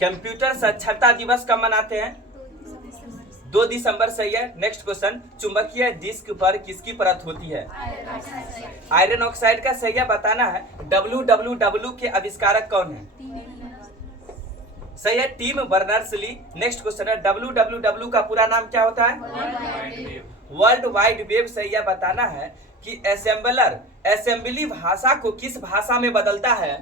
Computer साक्षरता दिवस कब मनाते हैं? 2 दिसंबर। सही है। नेक्स्ट क्वेश्चन, चुंबकीय डिस्क पर किसकी परत होती है? आयरन ऑक्साइड का। सही है, बताना है। WWW के आविष्कारक कौन है? सही है, Tim Berners Lee. Next question है, WWW का पूरा नाम क्या होता है? World wide web. सही है, बताना है कि असेंबलर असेंबली भाषा को किस भाषा में बदलता है?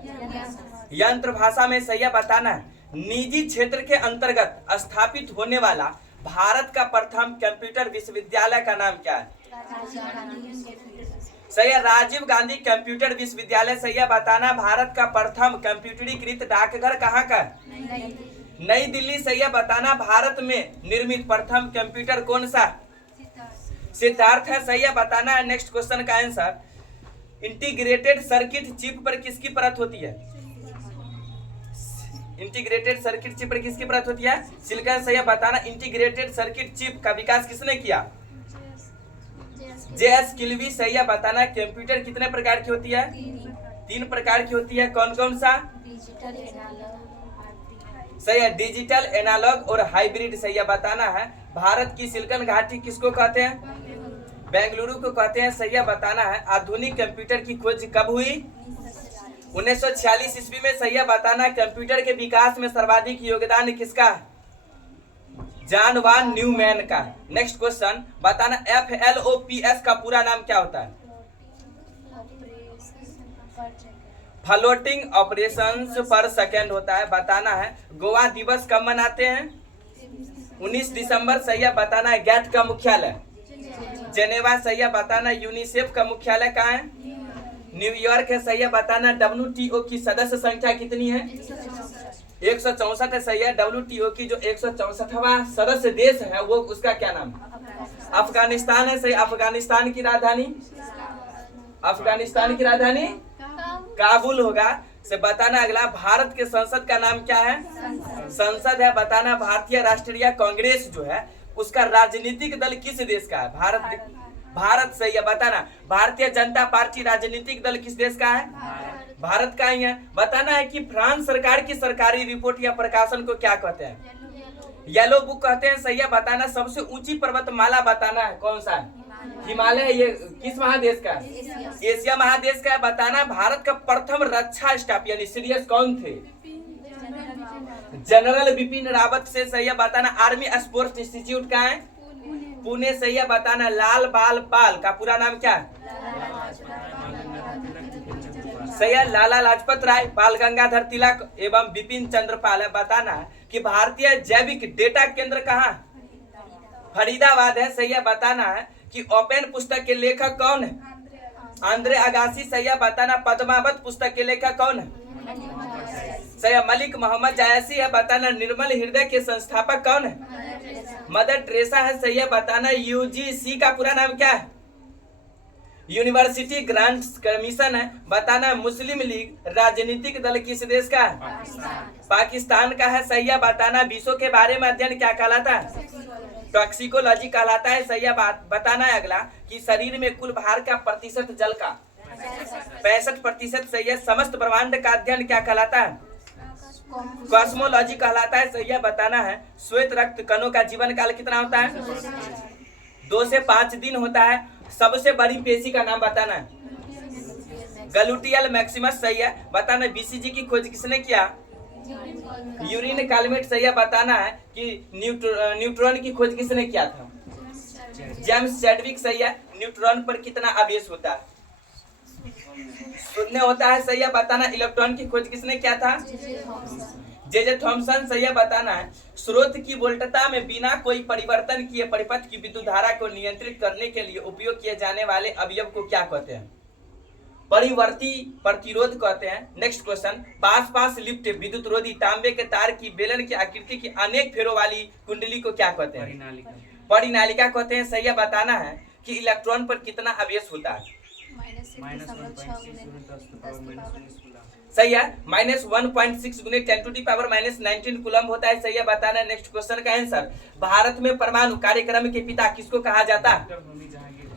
यंत्र भाषा में। सही है, बताना है। निजी क्षेत्र के अंतर्गत स्थापित होने वाला भारत का प्रथम कंप्यूटर विश्वविद्यालय का नाम क्या है? सही है, राजीव गांधी कंप्यूटर विश्वविद्यालय। सही है, बताना भारत का प्रथम कंप्यूटरीकृत डाकघर कहाँ का है? नई दिल्ली। सही है, बताना भारत में निर्मित प्रथम कंप्यूटर कौन सा? सिद्धार्थ है। सही है, बताना है। नेक्स्ट क्वेश्चन का आंसर, इंटीग्रेटेड सर्किट चिप पर किसकी परत होती है? इंटीग्रेटेड सर्किट चिप पर किसकी परत होती है? सिलिकॉन। सही है, बताना इंटीग्रेटेड सर्किट चिप का विकास किसने किया? JS किल्वी। सही है, बताना कंप्यूटर कितने प्रकार की होती है? 3 प्रकार की होती है। कौन कौन सा? सही है, डिजिटल, एनालॉग और हाइब्रिड। सही है, बताना है भारत की सिलिकॉन घाटी किसको कहते हैं? बेंगलुरु को कहते हैं। सही है, बताना है आधुनिक कंप्यूटर की खोज कब हुई? 1946 ईस्वी में। सही है, बताना कंप्यूटर के विकास में सर्वाधिक योगदान किसका? जॉन वान न्यूमैन का। नेक्स्ट क्वेश्चन, बताना FLOPS का पूरा नाम क्या होता है? फ्लोटिंग ऑपरेशंस पर सेकेंड होता है। बताना है गोवा दिवस कब मनाते हैं? 19 दिसंबर। सही है, बताना है गैट का मुख्यालय जेनेवा। सही है, बताना यूनिसेफ का मुख्यालय कहाँ है? न्यूयॉर्क है। सही है, बताना WTO की सदस्य संख्या कितनी है? 164 है। सही है, WTO की जो 164वां सदस्य देश है वो उसका क्या नाम है? अफगानिस्तान है। सही, अफगानिस्तान की राजधानी? अफगानिस्तान की राजधानी काबुल होगा। से बताना अगला, भारत के संसद का नाम क्या है? संसद है। बताना भारतीय राष्ट्रीय कांग्रेस जो है उसका राजनीतिक दल किस देश का है? भारत। सही है, बताना भारतीय जनता पार्टी राजनीतिक दल किस देश का है? भारत का ही है। बताना है कि फ्रांस सरकार की सरकारी रिपोर्ट या प्रकाशन को क्या कहते हैं? येलो बुक कहते हैं। सही है, बताना सबसे ऊंची पर्वतमाला बताना है कौन सा है? हिमालय। ये किस महादेश का है? एशिया महादेश का है। बताना भारत का प्रथम रक्षा स्टाफ यानी सीडीएस कौन थे? जनरल बिपिन रावत से। सही है, बताना आर्मी स्पोर्ट्स इंस्टीट्यूट का है? पुणे। सही है, बताना लाल बाल पाल का पूरा नाम क्या है? सही है, लाला लाजपत राय, बाल गंगाधर तिलक एवं बिपिन चंद्र पाल है। बताना है कि भारतीय जैविक डेटा केंद्र कहाँ? फरीदाबाद है। सही है, बताना है कि ओपन पुस्तक के लेखक कौन है? Andre Agassi. सही है, बताना पद्मावत पुस्तक के लेखक कौन है? सही है, मलिक मोहम्मद जायसी है। बताना निर्मल हृदय के संस्थापक कौन है? मदर टेरेसा है। सही है, बताना UGC का पूरा नाम क्या है? यूनिवर्सिटी ग्रांट्स कमीशन है। बताना मुस्लिम लीग राजनीतिक दल किस देश का है? पाकिस्तान का है। सही है, बताना विषयों के बारे में अध्ययन क्या कहलाता है? टॉक्सिकोलॉजी कहलाता है। सही है, बताना है अगला कि शरीर में कुल भार का प्रतिशत जल का 65%। सही है, समस्त ब्रह्मांड का अध्ययन क्या कहलाता है? कॉस्मोलॉजी कहलाता है। सही है, बताना है श्वेत रक्त कणों का जीवन काल कितना होता है? 2 से 5 दिन होता है। सबसे बड़ी पेशी का नाम बताना है? गलूटियल मैक्सिमस। सही है, बताना BCG की खोज किसने किया? Urine Calmette. सही है, बताना है कि न्यूट्रॉन की खोज किसने किया था? James Chadwick. सही है, न्यूट्रॉन पर कितना आवेश होता है? शून्य होता है। सही है, बताना इलेक्ट्रॉन की खोज किसने किया था? J Thomson. सही है, बताना है स्रोत की वोल्टता में बिना कोई परिवर्तन किए परिपथ की विद्युत धारा को नियंत्रित करने के लिए उपयोग किए जाने वाले अवयव को क्या कहते हैं? परिवर्ती प्रतिरोध कहते हैं। नेक्स्ट क्वेश्चन, पास लिप्त विद्युत रोधी तांबे के तार की बेलन की आकृति की अनेक फेरों वाली कुंडली को क्या कहते हैं? परिनालिका कहते हैं। सही है, बताना है कि इलेक्ट्रॉन पर कितना आवेश होता है? सही है, -1.6 गुने 10⁻⁻19 कूलम होता है। सही है, बताना है। नेक्स्ट क्वेश्चन का आंसर, भारत में परमाणु कार्यक्रम के पिता किसको कहा जाता है?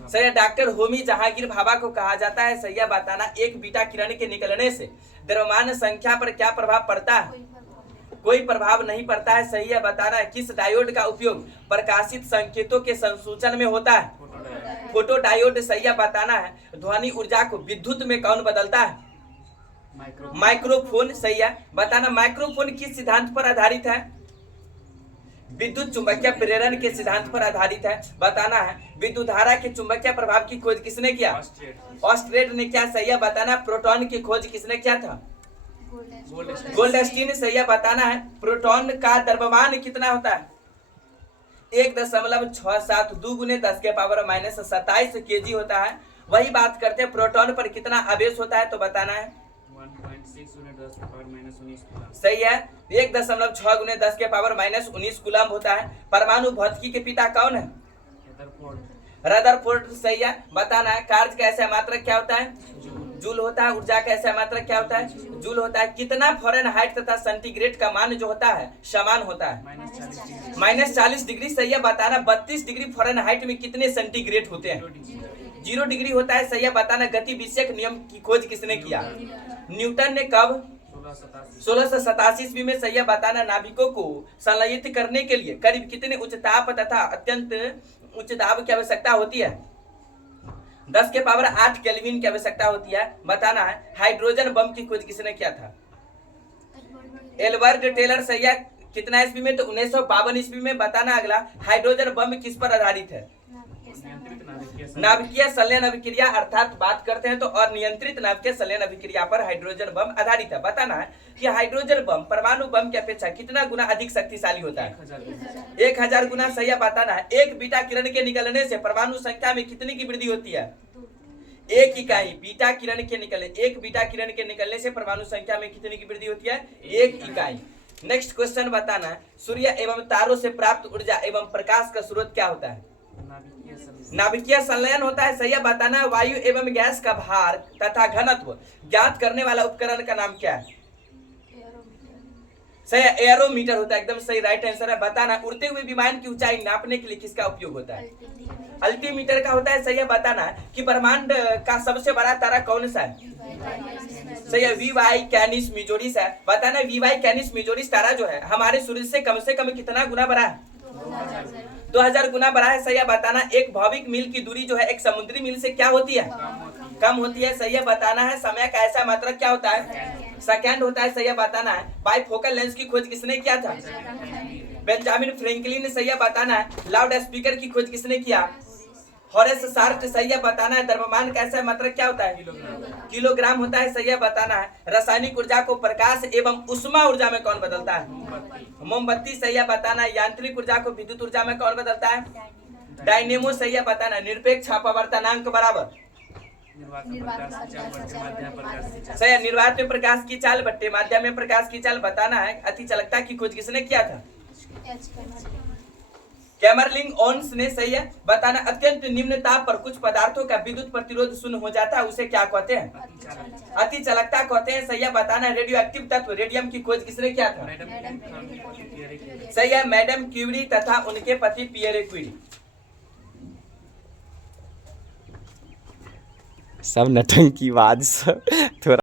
सही है, डॉक्टर होमी जहांगीर भाभा को कहा जाता है। सही है, बताना एक बीटा किरण के निकलने से द्रव्यमान संख्या पर क्या प्रभाव पड़ता है? कोई प्रभाव नहीं पड़ता है, सही है बताना है। किस डायोड का उपयोग प्रकाशित संकेतों के संसूचन में होता है? फोटो डायोड, सही है बताना है। ध्वनि ऊर्जा को विद्युत में कौन बदलता है? माइक्रोफोन, सही है बताना। माइक्रोफोन किस सिद्धांत पर आधारित है? विद्युत चुंबकीय प्रेरण के सिद्धांत पर आधारित है, बताना है। विद्युत धारा के चुंबकीय प्रभाव की खोज किसने किया? ऑस्ट्रेट ने किया, सही है बताना। प्रोटॉन की खोज किसने किया था? गोल्डस्टीन, सही है बताना है। प्रोटॉन का द्रव्यमान कितना होता है? 1.67 2 × 10⁻⁻27 kg होता है। वही बात करते हैं प्रोटॉन पर कितना आवेश होता है, तो बताना है 1.6 सही है। 1.6 × 10⁻⁻19 कूलम होता है। परमाणु भौतिकी के पिता कौन है? रदरफोर्ड, सही है बताना है। कार्य का ऐसा मात्रक क्या होता है? जूल होता है। ऊर्जा का ऐसा मात्रक क्या होता है? जूल होता है। कितना फ़ारेनहाइट तथा सेंटीग्रेड का मान जो होता है समान होता है? -40 डिग्री, सही है बताना। 32 डिग्री फ़ारेनहाइट में कितने सेंटीग्रेड होते हैं? 0 डिग्री होता है, सही है बताना। गति विषयक नियम की खोज किसने किया? न्यूटन ने। कब? 1687 ईस्वी में, सही है बताना। नाभिकों को संलयित करने के लिए करीब कितने उच्च ताप तथा अत्यंत उच्च दाब की आवश्यकता होती है? 10⁸ केल्विन की आवश्यकता होती है, बताना है। हाइड्रोजन बम की खोज किसने किया था? एल्बर्ट टेलर, सही है। कितना ईस्वी में? तो 1952 ईस्वी में, बताना। अगला, हाइड्रोजन बम किस पर आधारित है? नाभिकीय संलयन अभिक्रिया, अर्थात बात करते हैं तो अनियंत्रित नाभिकीय संलयन अभिक्रिया पर हाइड्रोजन बम आधारित है, बताना है कि हाइड्रोजन बम परमाणु बम की अपेक्षा कितना गुना अधिक शक्तिशाली होता है? 1000 गुना, सही है बताना है। एक बीटा किरण के निकलने से परमाणु संख्या में कितनी की वृद्धि होती है? 1 इकाई। बीटा किरण के निकलने, एक बीटा किरण के निकलने से परमाणु संख्या में कितनी की वृद्धि होती है? 1 इकाई। नेक्स्ट क्वेश्चन बताना है, सूर्य एवं तारों से प्राप्त ऊर्जा एवं प्रकाश का स्रोत क्या होता है? नाभिकीय संलयन होता है, सही है बताना। वायु एवं गैस का भार तथा घनत्व ज्ञात करने वाला उपकरण का नाम क्या है? सही है, एरोमीटर होता है, एकदम सही, राइट आंसर है, बताना। उड़ते हुए विमान की ऊंचाई नापने के लिए किसका उपयोग होता है? अल्टीमीटर का होता है, सही है बताना कि ब्रह्मांड का सबसे बड़ा तारा कौन सा है? सही है, वी कैनिस मेजोरिस है, बताना। वी कैनिस मेजोरिस तारा जो है हमारे सूर्य से कम कितना गुना बड़ा है? 2000 गुना बड़ा है, सही है बताना। एक भौतिक मील की दूरी जो है एक समुद्री मील से क्या होती है? कम होती है, सही है बताना है। समय का ऐसा मात्रक क्या होता है? सेकंड होता है, सही है बताना है। बाइफोकल लेंस की खोज किसने किया था? बेंजामिन फ्रैंकलिन, सही है बताना है। लाउड स्पीकर की खोज किसने किया? हॉरेस शार्प, सही है बताना है। द्रव्यमान का ऐसा मात्रक क्या होता है? किलोग्राम होता है, सही है बताना है। रासायनिक ऊर्जा को प्रकाश एवं उष्मा ऊर्जा में कौन बदलता है? मोमबत्ती, सही है बताना। यांत्रिक ऊर्जा को विद्युत ऊर्जा में कौन बदलता है? डायनेमो, सही है बताना। निरपेक्ष अपवर्तनांक बराबर, सही है, निर्वात में प्रकाश की चाल बट्टे माध्यम में प्रकाश की चाल, बताना है। अति चालकता की खोज किसने किया था? कैमरलिंग ओन्स ने, सही है बताना। अत्यंत निम्न ताप पर कुछ पदार्थों का विद्युत प्रतिरोध शून्य हो जाता है, उसे क्या कहते हैं? अति चालकता कहते हैं, सही है बताना। रेडियो एक्टिव तत्व रेडियम की खोज किसने किया था? सही है, मैडम क्यूरी तथा उनके पति पियरे क्यूरी। सब नटंकीबाज सब थोड़ा